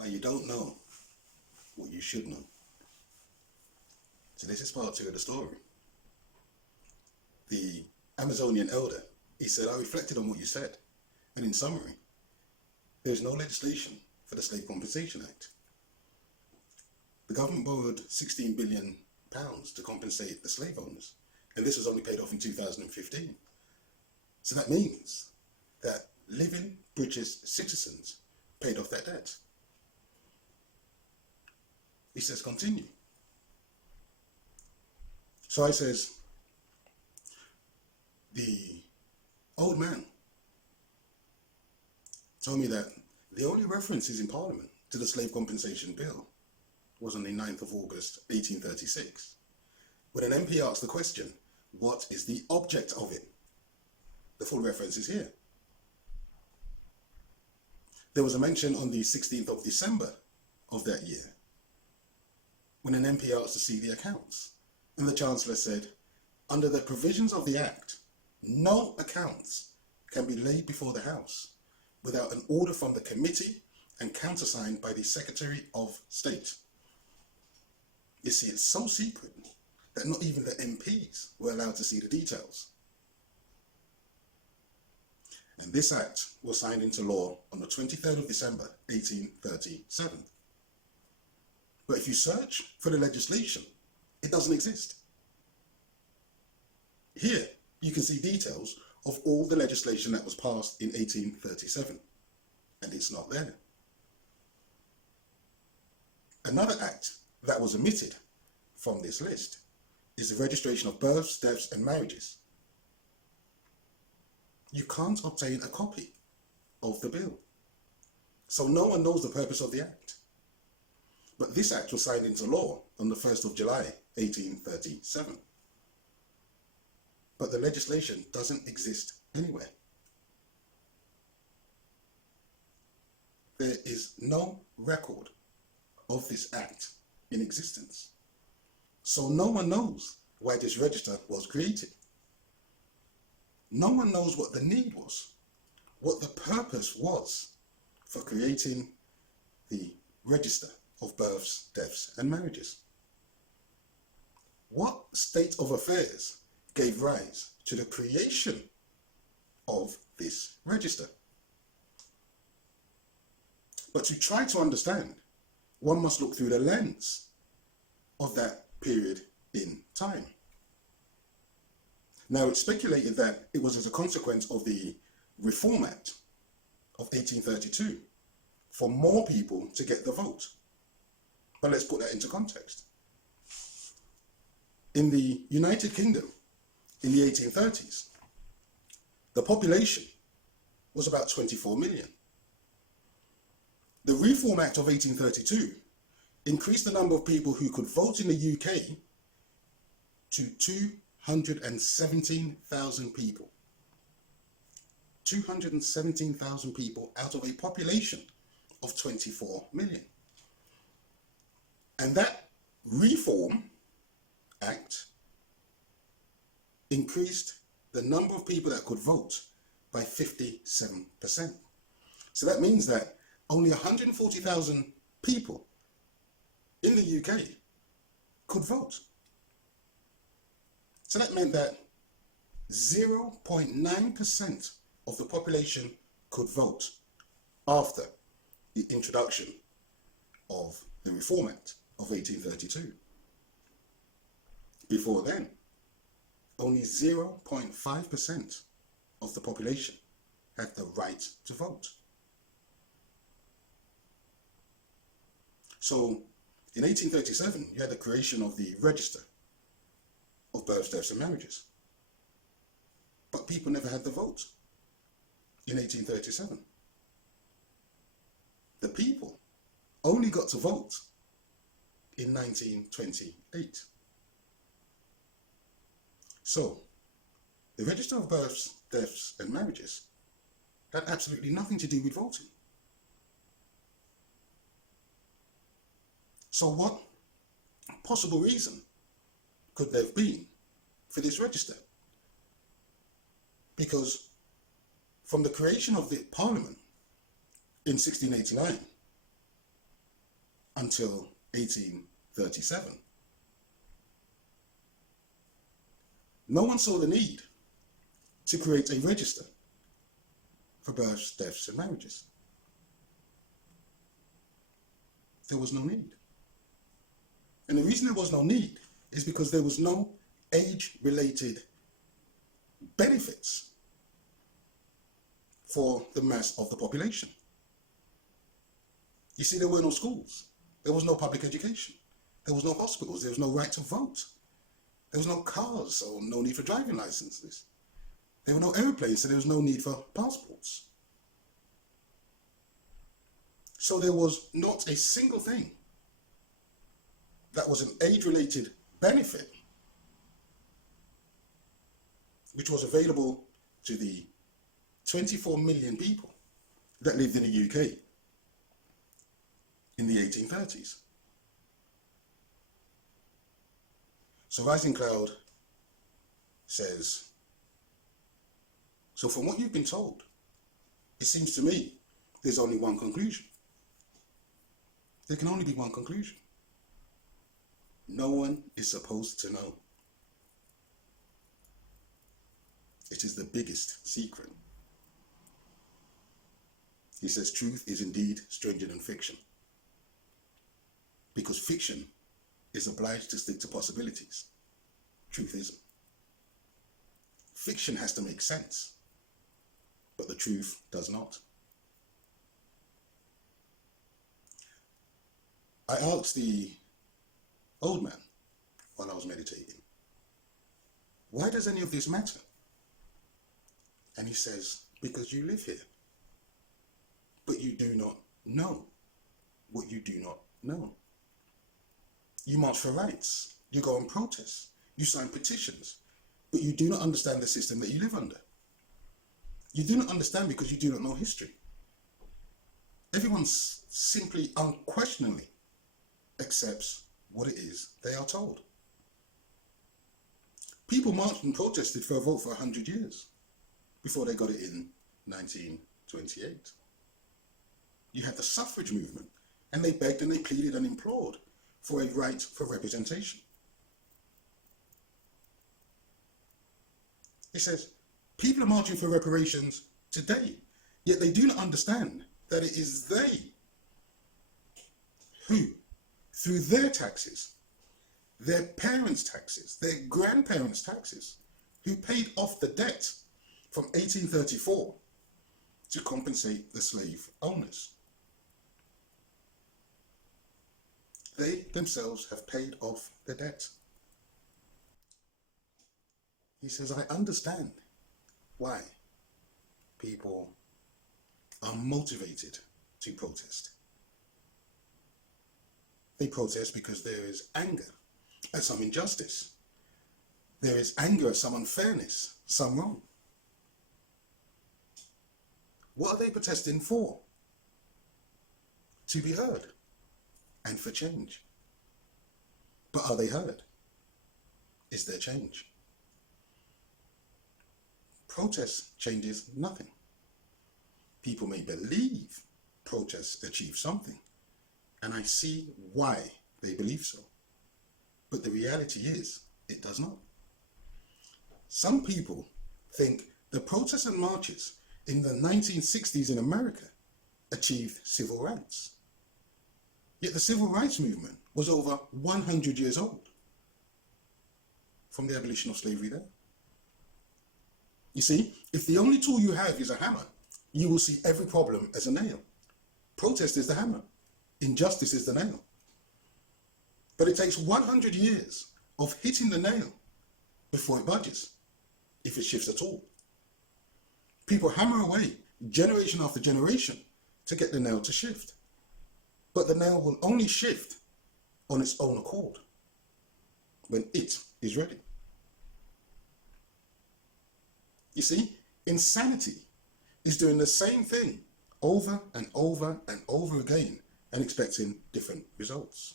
Why you don't know what you should know. So this is part 2 of the story. The Amazonian elder, he said, I reflected on what you said, and in summary, there is no legislation for the Slave Compensation Act. The government borrowed £16 billion to compensate the slave owners, and this was only paid off in 2015. So that means that living British citizens paid off that debt. He says, continue. So I says, the old man told me that the only references in Parliament to the Slave Compensation Bill was on the 9th of August 1836, when an MP asked the question, what is the object of it? The full reference is here. There was a mention on the 16th of December of that year, when an MP asked to see the accounts, and the Chancellor said, under the provisions of the Act, no accounts can be laid before the House without an order from the committee and countersigned by the Secretary of State. You see, it's so secret that not even the MPs were allowed to see the details. And this act was signed into law on the 23rd of December, 1837. But if you search for the legislation, it doesn't exist. Here, you can see details of all the legislation that was passed in 1837, and it's not there. Another act that was omitted from this list is the registration of births, deaths, and marriages. You can't obtain a copy of the bill, so no one knows the purpose of the act. But this act was signed into law on the 1st of July, 1837. But the legislation doesn't exist anywhere. There is no record of this act in existence. So no one knows why this register was created. No one knows what the need was, what the purpose was for creating the register of births, deaths, and marriages. What state of affairs gave rise to the creation of this register? But to try to understand, one must look through the lens of that period in time. Now, it's speculated that it was as a consequence of the Reform Act of 1832 for more people to get the vote. But let's put that into context. In the United Kingdom, in the 1830s, the population was about 24 million. The Reform Act of 1832 increased the number of people who could vote in the UK to 217,000 people. 217,000 people out of a population of 24 million. And that Reform Act increased the number of people that could vote by 57%. So that means that only 140,000 people in the UK could vote. So that meant that 0.9% of the population could vote after the introduction of the Reform Act of 1832. Before then, only 0.5% of the population had the right to vote. So in 1837, you had the creation of the Register of Births, Deaths and Marriages. But people never had the vote in 1837. The people only got to vote in 1928. So, the Register of Births, Deaths and Marriages had absolutely nothing to do with voting. So what possible reason could there have been for this register? Because from the creation of the Parliament in 1689 until 1837. No one saw the need to create a register for births, deaths, and marriages. There was no need. And the reason there was no need is because there was no age-related benefits for the mass of the population. You see, there were no schools. There was no public education. There was no hospitals. There was no right to vote. There was no cars, so no need for driving licenses. There were no airplanes, so there was no need for passports. So there was not a single thing that was an age-related benefit which was available to the 24 million people that lived in the UK in the 1830s. So Rising Cloud says, so from what you've been told, it seems to me there's only one conclusion. There can only be one conclusion. No one is supposed to know. It is the biggest secret. He says truth is indeed stranger than fiction, because fiction is obliged to stick to possibilities. Truth isn't. Fiction has to make sense, but the truth does not. I asked the old man while I was meditating, why does any of this matter? And he says, because you live here, but you do not know what you do not know. You march for rights, you go and protest, you sign petitions, but you do not understand the system that you live under. You do not understand because you do not know history. Everyone simply unquestioningly accepts what it is they are told. People marched and protested for a vote for 100 years before they got it in 1928. You had the suffrage movement, and they begged and they pleaded and implored for a right for representation. He says, people are marching for reparations today, yet they do not understand that it is they who, through their taxes, their parents' taxes, their grandparents' taxes, who paid off the debt from 1834 to compensate the slave owners. They themselves have paid off the debt. He says, I understand why people are motivated to protest. They protest because there is anger at some injustice. There is anger at some unfairness, some wrong. What are they protesting for? To be heard and for change. But are they heard? Is there change? Protest changes nothing. People may believe protests achieve something, and I see why they believe so. But the reality is, it does not. Some people think the protests and marches in the 1960s in America achieved civil rights. Yet the civil rights movement was over 100 years old from the abolition of slavery there. You see, if the only tool you have is a hammer, you will see every problem as a nail. Protest is the hammer. Injustice is the nail. But it takes 100 years of hitting the nail before it budges, if it shifts at all. People hammer away generation after generation to get the nail to shift. But the nail will only shift on its own accord when it is ready. You see, insanity is doing the same thing over and over and over again and expecting different results.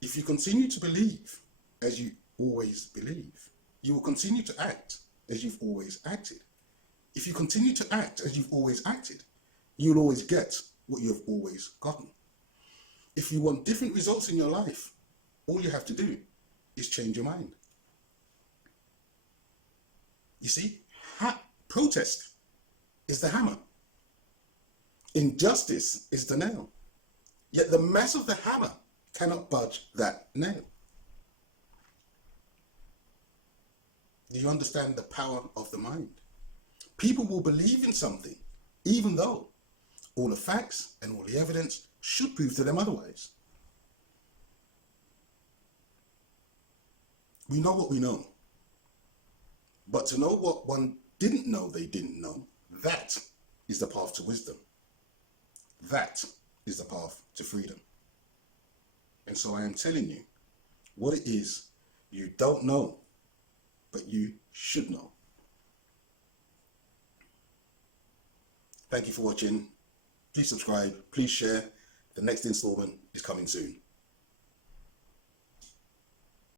If you continue to believe as you always believe, you will continue to act as you've always acted. If you continue to act as you've always acted, you'll always get what you have always gotten. If you want different results in your life, all you have to do is change your mind. You see, protest is the hammer. Injustice is the nail. Yet the mass of the hammer cannot budge that nail. Do you understand the power of the mind? People will believe in something, even though all the facts and all the evidence should prove to them otherwise. We know what we know. But to know what one didn't know they didn't know, that is the path to wisdom. That is the path to freedom. And so I am telling you what it is you don't know, but you should know. Thank you for watching. Please subscribe. Please share. The next installment is coming soon.